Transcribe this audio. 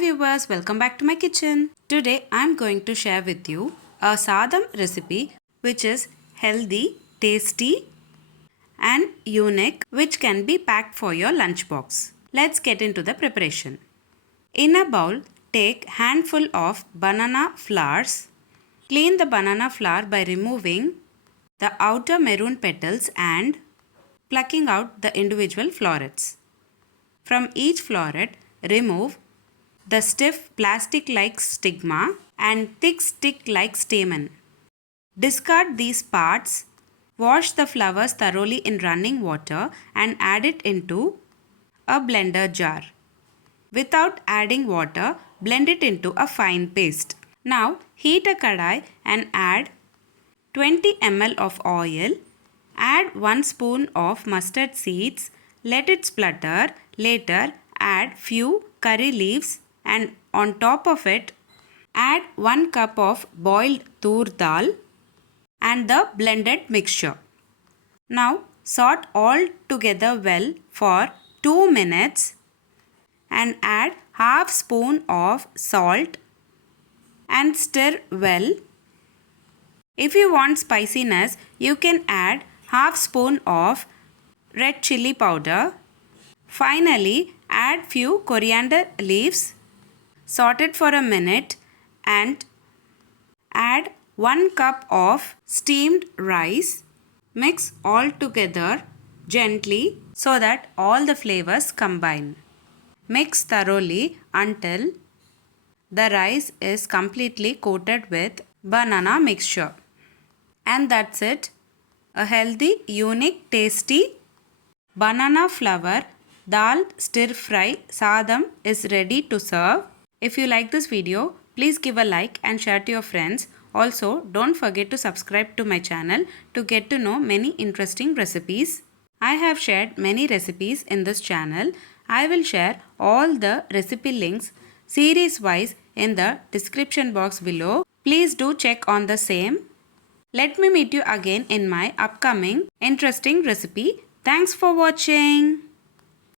viewers, welcome back to my kitchen. Today I am going to share with you a sadam recipe which is healthy, tasty and unique, which can be packed for your lunchbox. Let's get into the preparation. In a bowl, take handful of banana flowers. Clean the banana flower by removing the outer maroon petals and plucking out the individual florets. From each floret, remove the stiff plastic-like stigma and thick stick-like stamen. Discard these parts. Wash the flowers thoroughly in running water and add it into a blender jar. Without adding water, blend it into a fine paste. Now heat a kadai and add 20 ml of oil. Add 1 spoon of mustard seeds. Let it splutter. Later add few curry leaves and on top of it add 1 cup of boiled tur dal and the blended mixture. Now sort all together well for 2 minutes and add half spoon of salt and stir well. If you want spiciness, you can add half spoon of red chili powder. Finally, add few coriander leaves. Saute it for a minute and add 1 cup of steamed rice. Mix all together gently so that all the flavors combine. Mix thoroughly until the rice is completely coated with banana mixture. And that's it. A healthy, unique, tasty banana flour dal stir fry sadam is ready to serve. If you like this video, please give a like and share to your friends. Also, don't forget to subscribe to my channel to get to know many interesting recipes. I have shared many recipes in this channel. I will share all the recipe links series wise in the description box below. Please do check on the same. Let me meet you again in my upcoming interesting recipe. Thanks for watching.